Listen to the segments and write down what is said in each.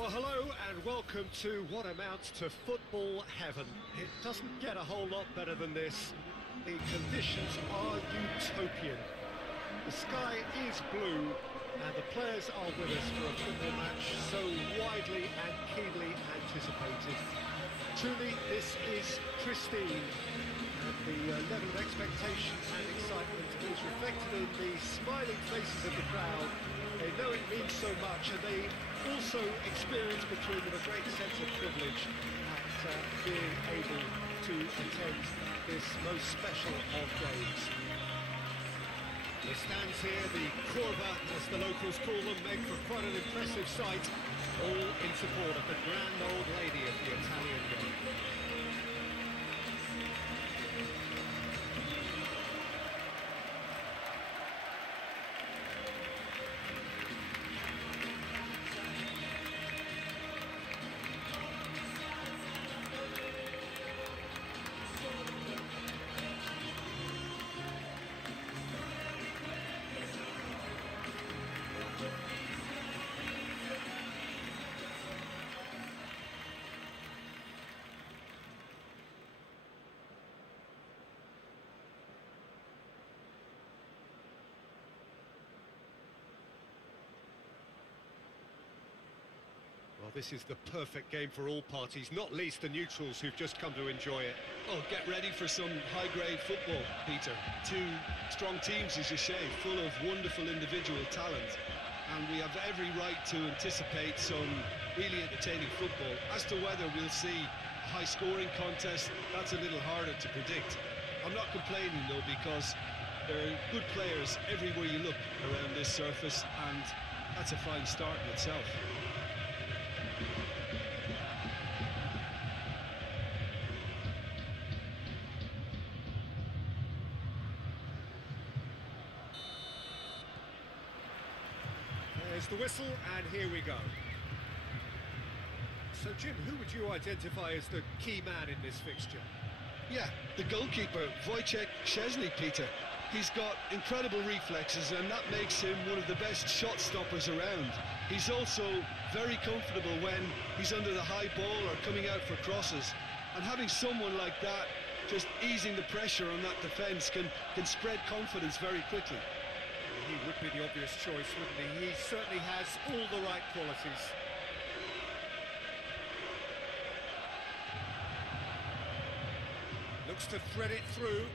Well, hello and welcome to what amounts to football heaven. It doesn't get a whole lot better than this. The conditions are utopian. The sky is blue and the players are with us for a football match so widely and keenly anticipated. Truly, this is pristine. And the level of expectation and excitement is reflected in the smiling faces of the crowd. They know it means so much, and they also experience between them a great sense of privilege at being able to attend this most special of games. The stands here, the curva, as the locals call them, make for quite an impressive sight, all in support of the grand old lady of the Italian game. Well, this is the perfect game for all parties, not least the neutrals who've just come to enjoy it. Oh, get ready for some high-grade football, Peter. Two strong teams, as you say, full of wonderful individual talent. And we have every right to anticipate some really entertaining football. As to whether we'll see a high-scoring contest, that's a little harder to predict. I'm not complaining, though, because there are good players everywhere you look around this surface, and that's a fine start in itself. There's the whistle, and here we go. So, Jim, who would you identify as the key man in this fixture? Yeah, the goalkeeper, Wojciech Szczesny, Peter. He's got incredible reflexes, and that makes him one of the best shot stoppers around. He's also very comfortable when he's under the high ball or coming out for crosses. And having someone like that just easing the pressure on that defence can spread confidence very quickly. He would be the obvious choice, wouldn't he? He certainly has all the right qualities. Looks to thread it through.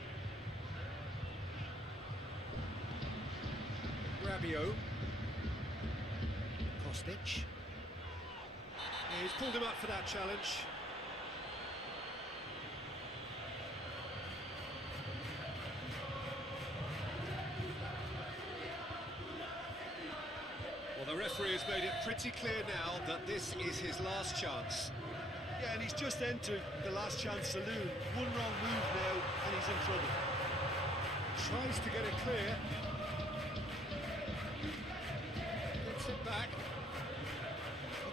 Rabiot. Kostic. He's pulled him up for that challenge. Well, the referee has made it pretty clear now that this is his last chance. Yeah, and he's just entered the last chance saloon. One wrong move now, and he's in trouble. Tries to get it clear. Gets it back.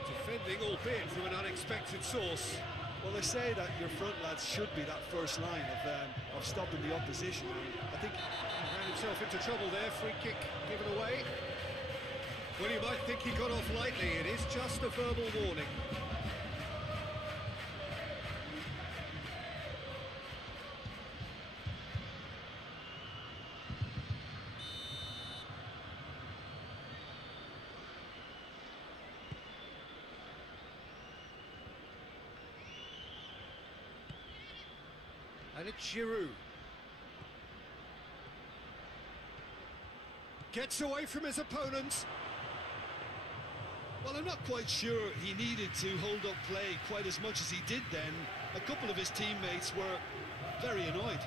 Defending, albeit from an unexpected source. Well, they say that your front lads should be that first line of stopping the opposition. I think he ran himself into trouble there. Free kick given away. Well, you might think he got off lightly. It is just a verbal warning. And it's Giroud. Gets away from his opponents. Well, I'm not quite sure he needed to hold up play quite as much as he did then. A couple of his teammates were very annoyed.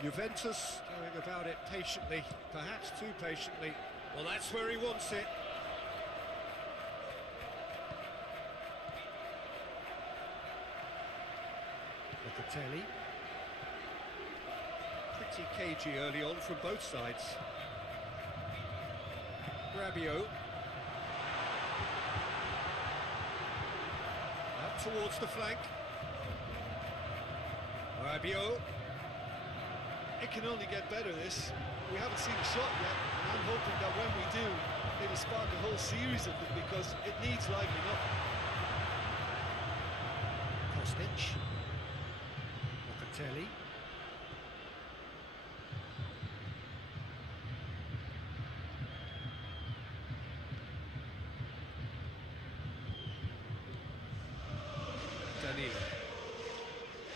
Juventus going about it patiently, perhaps too patiently. Well, that's where he wants it. Locatelli. Pretty cagey early on from both sides. Rabiot. Up towards the flank. Rabiot. It can only get better, this. We haven't seen a shot yet, and I'm hoping that when we do, it'll spark a whole series of them because it needs livening up. Kostic. Locatelli. Danilo.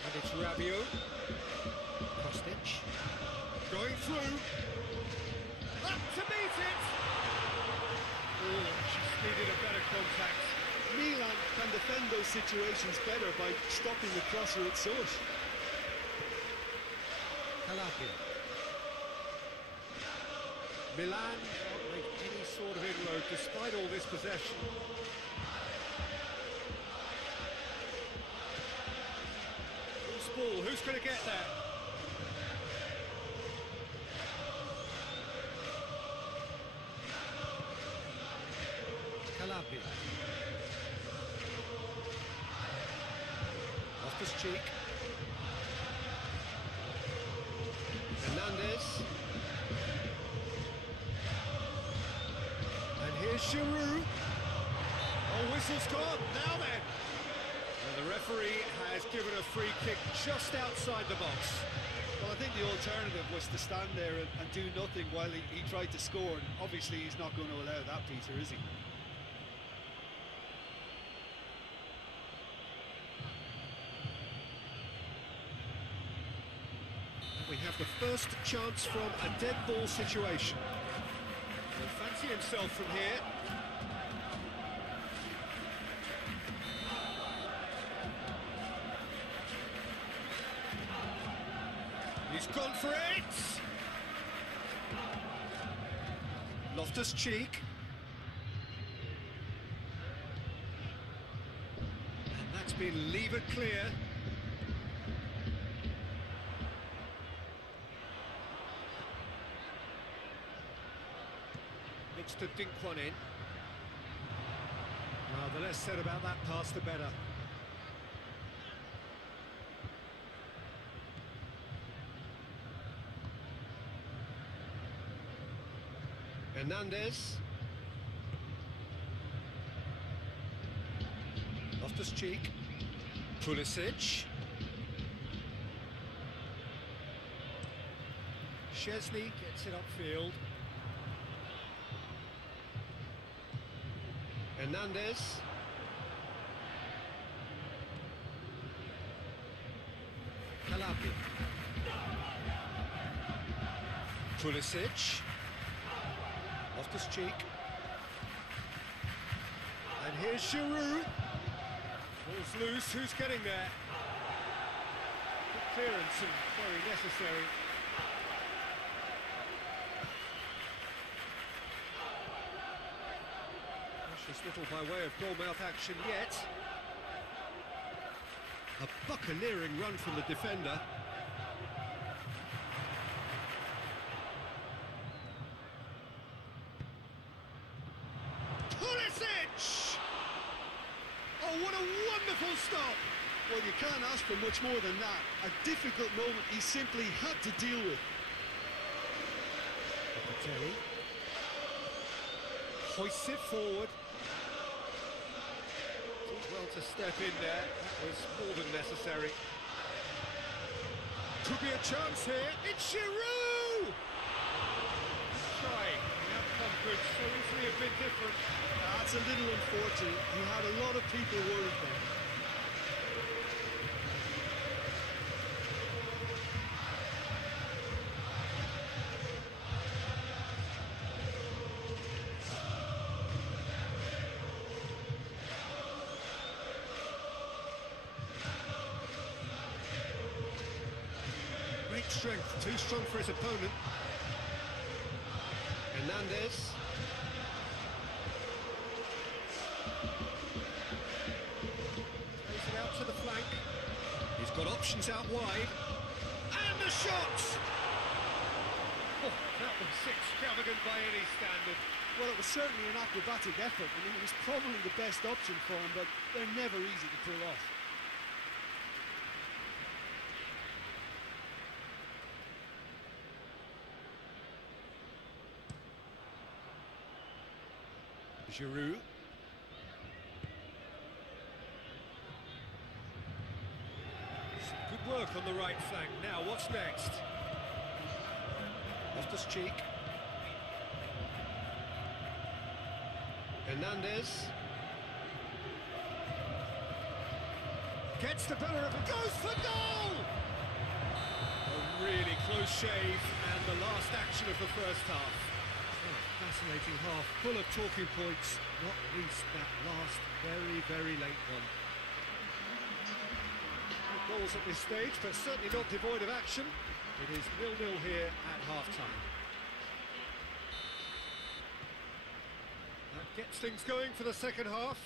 And it's Rabiot. Kostic. Going through. Up to meet it! Oh, just needed a better contact. Milan can defend those situations better by stopping the crosser at source. Calabria. Milan can't make any sort of inroad despite all this possession. Loose ball, who's going to get there? Calabria. Cheek. Hernandez. And here's Giroud. Oh, whistle's gone. Now then. And the referee has given a free kick just outside the box. Well, I think the alternative was to stand there and do nothing while he tried to score. And obviously, he's not going to allow that, Peter, is he? We have the first chance from a dead ball situation. He'll fancy himself from here. He's gone for it! Loftus-Cheek. And that's been levered clear. To dink one in. Well, the less said about that pass, the better. Hernandez. Loftus-Cheek. Pulisic. Szczesny gets it upfield. Hernandez. Calabria. Pulisic. Loftus-Cheek. And here's Giroud. Ball's loose, who's getting there? Good clearance and very necessary. Little by way of goal-mouth action yet. A buccaneering run from the defender. Pulisic! Oh, what a wonderful stop! Well, you can't ask for much more than that. A difficult moment he simply had to deal with. Locatelli. Hoists it forward. Well to step in there, that was more than necessary. Could be a chance here, it's Giroud! Trying, the outcome could so easily have been different. That's a little unfortunate, he had a lot of people worried there. Strength, too strong for his opponent. Hernandez. Plays it out to the flank. He's got options out wide. And the shot! Oh, that was extravagant by any standard. Well, it was certainly an acrobatic effort. I mean, it was probably the best option for him, but they're never easy to pull off. Giroud. Some good work on the right flank. Now, what's next? Loftus-Cheek. Hernandez. Gets the better of it, goes for goal! A really close shave, and the last action of the first half. Oh, fascinating half, full of talking points, not least that last very, very late one. No goals at this stage, but certainly not devoid of action. It is 0-0 here at half-time. That gets things going for the second half.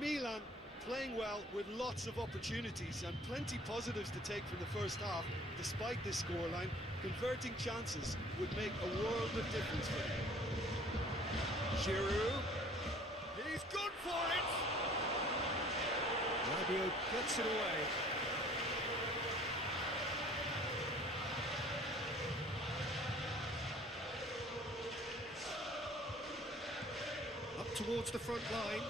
Milan playing well with lots of opportunities and plenty positives to take from the first half. Despite this scoreline, converting chances would make a world of difference for them. Giroud, he's gone for it! Rabiot gets it away. Up towards the front line.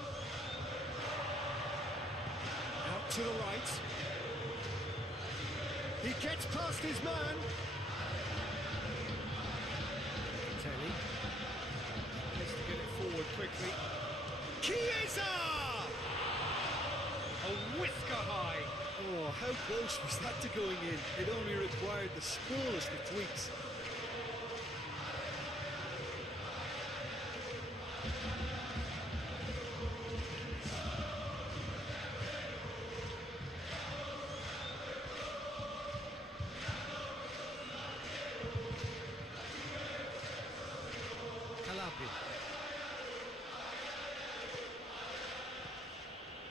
Out to the right. He gets past his man. Telly. Has to get it forward quickly. Chiesa! A whisker high. Oh, how close was that to going in? It only required the smallest of tweaks.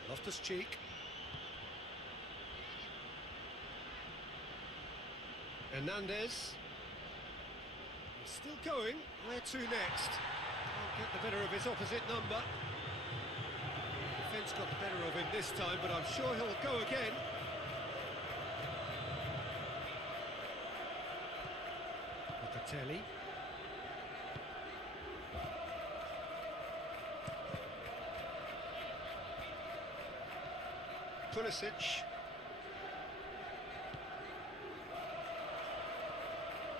Loftus-Cheek. Hernandez. He's still going. Where to next? Can't get the better of his opposite number. Defence got the better of him this time, but I'm sure he'll go again. Locatelli. Pulisic.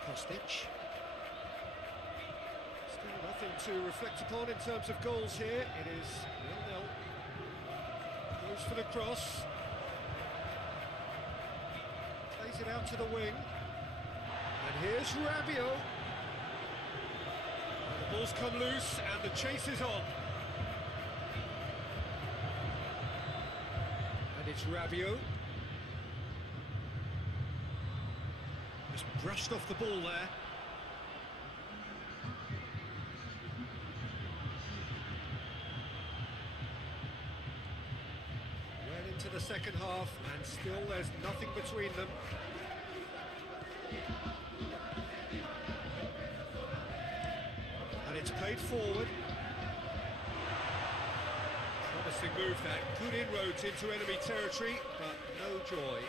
Kostic. Still nothing to reflect upon in terms of goals here. It is 0-0. Goes for the cross. Plays it out to the wing. And here's Rabiot. And the ball's come loose and the chase is on. And it's Rabiot. Just brushed off the ball there. Well into the second half, and still there's nothing between them. And it's played forward. Promising move that, good inroads into enemy territory, but no joy.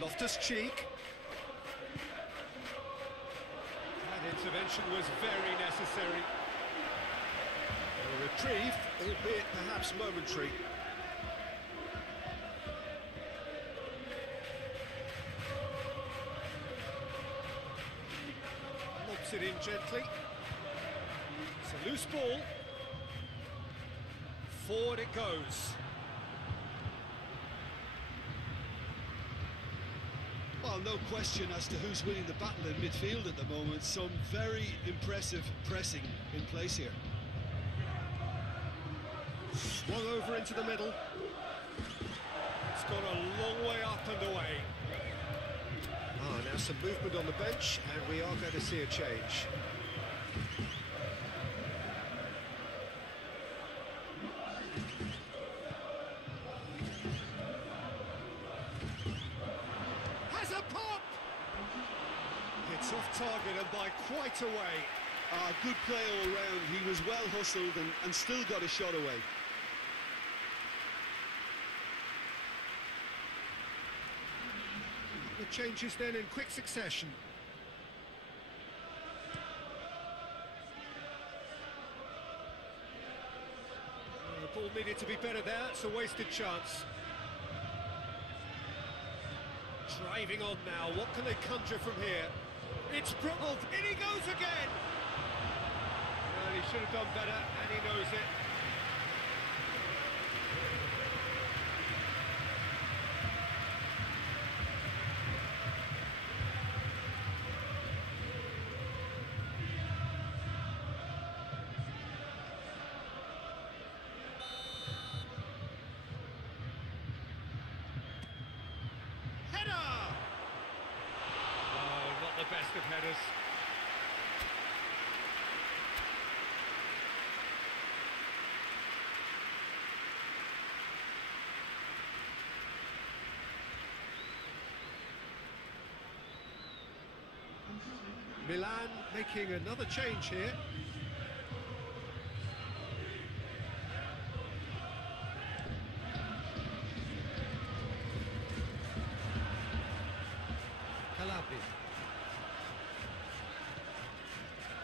Loftus-Cheek. That intervention was very necessary. A reprieve, albeit perhaps momentary. Lobs it in gently. It's a loose ball. Forward it goes. Well, no question as to who's winning the battle in midfield at the moment. Some very impressive pressing in place here. Swung over into the middle. It's gone a long way up and away. Now some movement on the bench, and we are going to see a change. Off target and by quite a way. Good play all round. He was well hustled and still got a shot away. The changes then in quick succession. needed to be better there. It's a wasted chance. Driving on now. What can they conjure from here? It's Brooklyn. In he goes again. Well, he should have done better, and he knows it. The best of headers. Milan making another change here.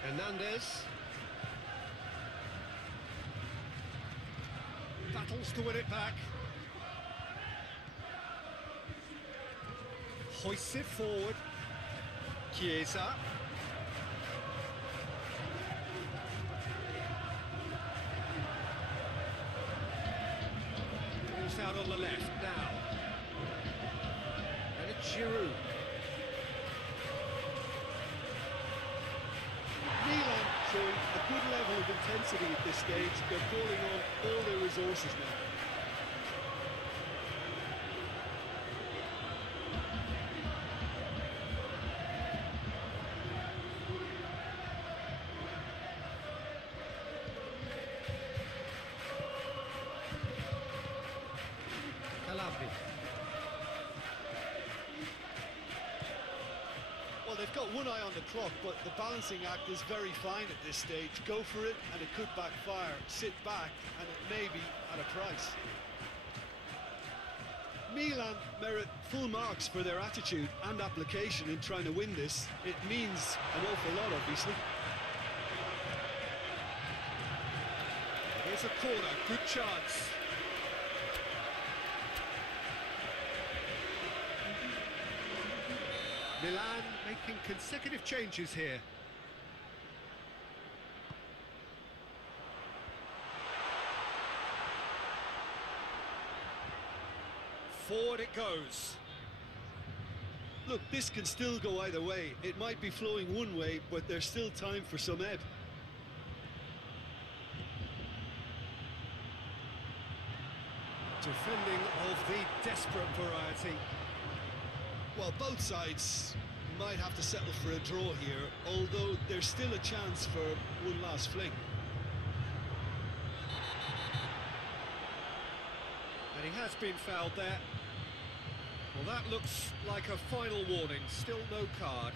Hernandez battles to win it back. Hoists it forward. Chiesa. Moves out on the left now. And it's Giroud. Milan showing a good level of intensity at this stage. They're calling on all their resources now. Well, they've got one eye on the clock, but the balancing act is very fine at this stage. Go for it, and it could backfire. Sit back, and it may be at a price. Milan merit full marks for their attitude and application in trying to win this. It means an awful lot, obviously. Here's a corner, good chance. Milan making consecutive changes here. Forward it goes. Look, this can still go either way. It might be flowing one way, but there's still time for some ebb. Defending of the desperate variety. Well, both sides might have to settle for a draw here, although there's still a chance for one last fling. And he has been fouled there. Well, that looks like a final warning. Still no card.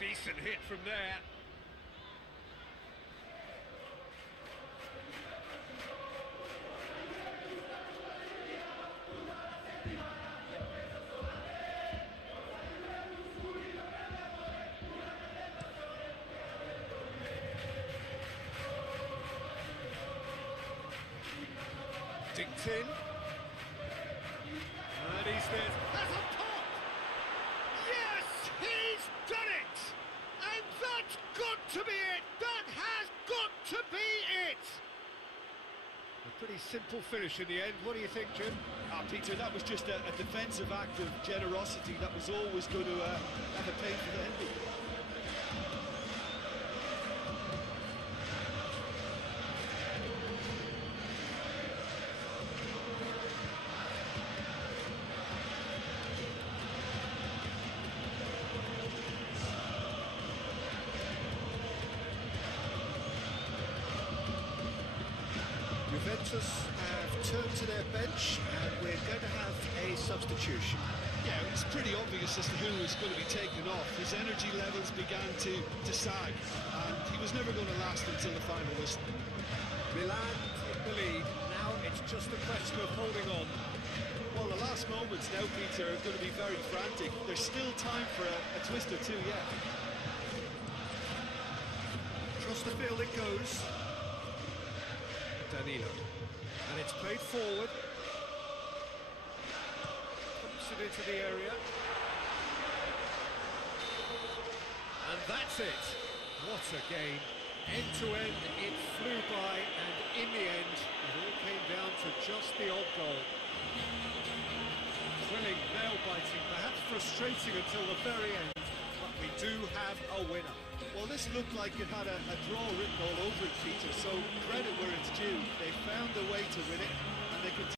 Decent hit from there. Dinked in. And he's there. That's a pop! Yes, he's done it! And that's got to be it! That has got to be it! A pretty simple finish in the end. What do you think, Jim? Peter, that was just a defensive act of generosity that was always going to have a painful ending. Juventus have turned to their bench, and we're going to have a substitution. Yeah, it was pretty obvious as to who was going to be taken off. His energy levels began to sag, and he was never going to last until the final whistle. Milan take the lead. Now it's just a question of holding on. Well, the last moments now, Peter, are going to be very frantic. There's still time for a twist or two yet. Across the field it goes. Danilo. And it's played forward. Pumps it into the area. And that's it. What a game. End to end, it flew by, and in the end, it all came down to just the odd goal. Thrilling, nail-biting, perhaps frustrating until the very end, but we do have a winner. Well, this looked like it had a draw written all over it, Peter, so credit where it's due. They found a way to win it.